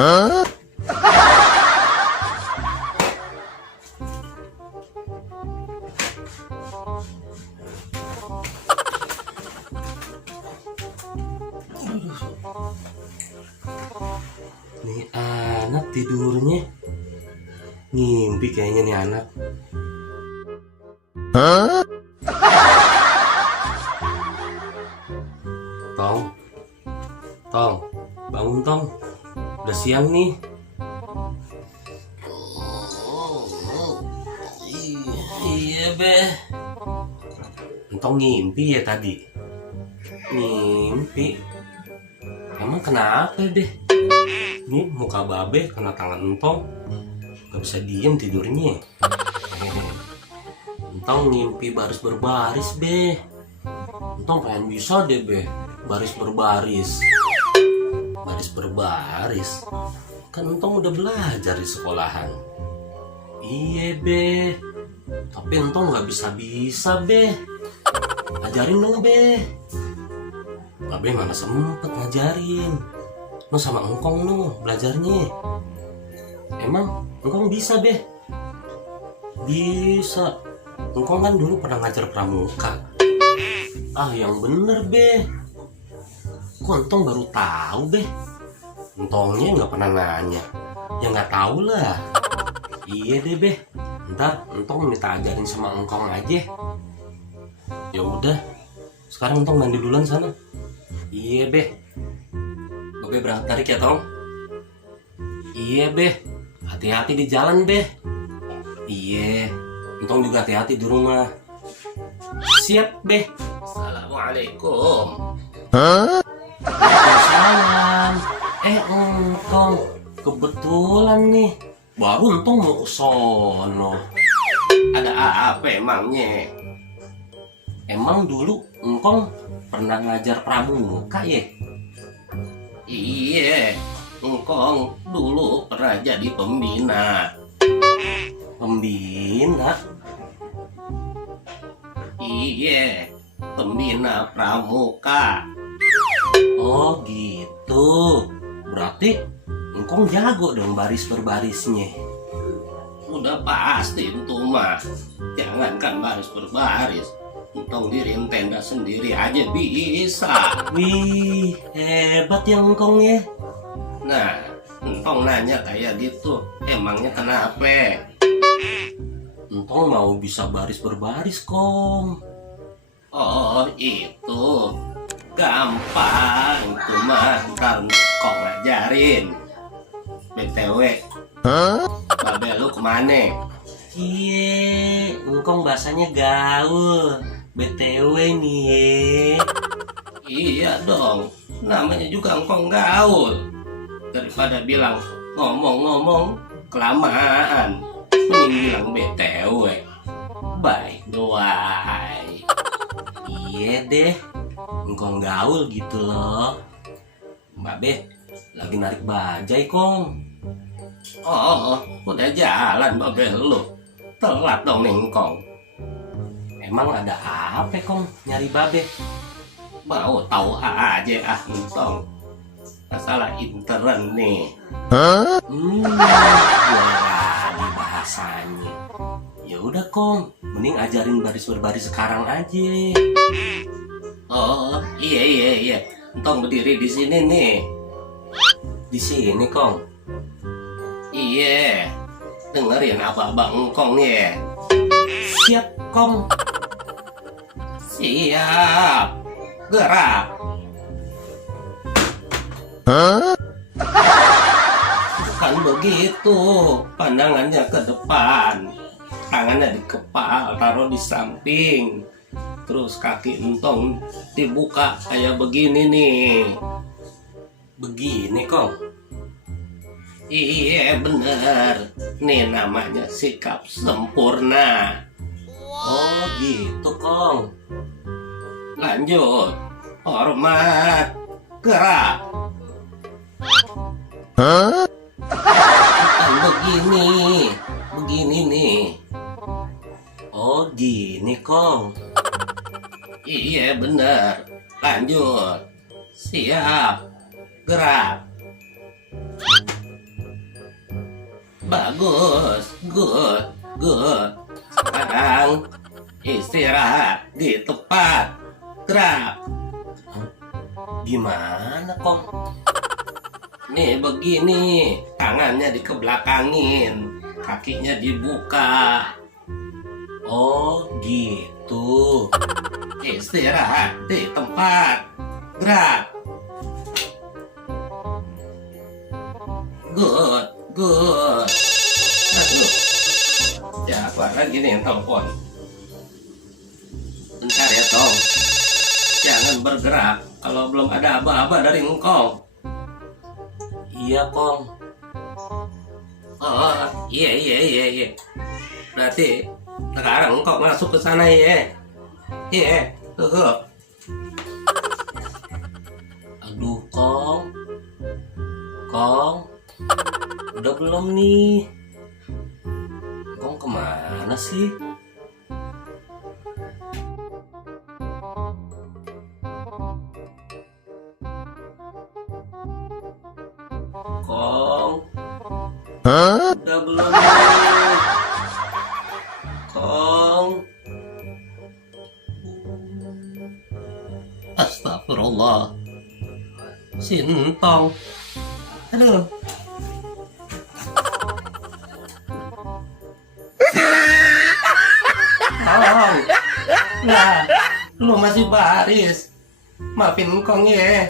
Nih anak tidurnya ngimpi kayaknya nih anak. Tong, Tong, bangun Tong, udah siang nih. Iya be, Entong ngimpi ya tadi. Ngimpi, emang kenapa deh? Nih muka babe kena tangan Entong, gak bisa diem tidurnya. Entong ngimpi baris berbaris be. Entong pengen bisa deh be, baris berbaris. Baris berbaris, kan Entong udah belajar di sekolahan. Iya be, tapi Entong gak bisa be. Ajarin dong be. Babe mana sempet ngajarin. No sama engkong no belajarnya. Emang engkong bisa be? Bisa. Engkong kan dulu pernah ngajar pramuka. Ah yang bener be. Kok entong baru tahu be? Entongnya nggak pernah nanya. Ya nggak tahu lah. Iya deh be. Ntar entong minta ajarin sama engkong aja. Ya udah. Sekarang entong mandi duluan sana. Iya be. Babe berangkat tarik ya tong. Iya be. Hati-hati di jalan be. Iya. Entong juga hati-hati di rumah. Siap be. Assalamualaikum. Waalaikumsalam. Entong kebetulan nih baru entong mau ke sono. Ada apa emangnya? Emang dulu engkong pernah ngajar pramuka ya? Iya, engkong dulu pernah jadi pembina. Pembina? Iya, pembina pramuka. Oh gitu. Berarti engkong jago dong baris berbarisnya. Udah pasti itu mah. Jangankan baris berbaris, entong diriin tenda sendiri aja bisa. Wih, hebat ya engkong ya. Nah, entong nanya kayak gitu, emangnya kenapa? Entong mau bisa baris berbaris kong. Oh itu gampang itu mah, ntar kong ngajarin. BTW, babe lu kemana? Cie, engkong bahasanya gaul. BTW nih. Iya dong, namanya juga engkong gaul. Daripada bilang ngomong-ngomong kelamaan, mending bilang BTW. Bye, bye. Iya deh, engkong gaul gitu loh. Mbak Be, lagi narik bajai kong. Oh, udah jalan babe lu. Telat dong nih engkong. Emang ada apa kong nyari babe? Mau tahu aja entong. Masalah intern nih. Lagi bahasanya. Ya udah kong, mending ajarin baris berbaris sekarang aja. Oh, iya. Entong berdiri di sini nih. Di sini kong. Iya, dengerin apa abang engkong ya. Siap kong. Siap. Gerak. Bukan begitu, pandangannya ke depan, tangannya di kepala, taruh di samping, terus kaki entong dibuka kayak begini nih. Begini kong. Iya bener, nih namanya sikap sempurna. Oh gitu kong. Lanjut, hormat, gerak. Bukan begini nih. Oh gini kong. Iya bener, lanjut, siap, gerak. Bagus, good, good. Sekarang istirahat di tempat. Gerak. Gimana, Kong? Nih begini, tangannya dikebelakangin, kakinya dibuka. Oh gitu. Istirahat di tempat. Gerak. Good, good. Aduh. Siapa lagi nih yang telepon? Bentar ya, Tong. Jangan bergerak kalau belum ada aba-aba dari engkau. Iya, Kong. Oh, iya. Berarti sekarang engkau masuk ke sana ya. Iya, tuh. Aduh, Kong. Kong. Udah belum nih? Kong kemana sih? Kong. Udah belum nih? Kong. Astagfirullah. Sintong. Aduh. Tolong. Nah, lu masih baris. Maafin Kong ya.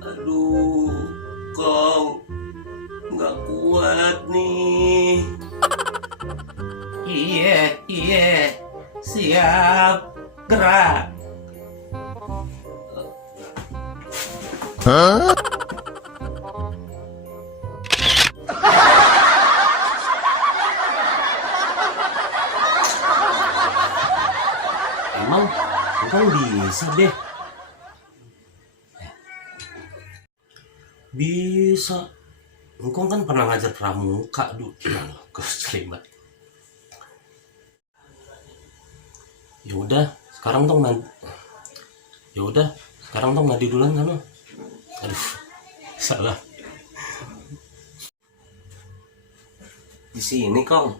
Aduh, Kong. Nggak kuat nih. Iya. Siap. Gerak. Emang bisa deh. Bisa. Engkong kan pernah ngajar pramuka dulu. Keselibat. Yaudah, sekarang tong ngadi duluan kan lo. Aduh, salah. Di sini, Kong.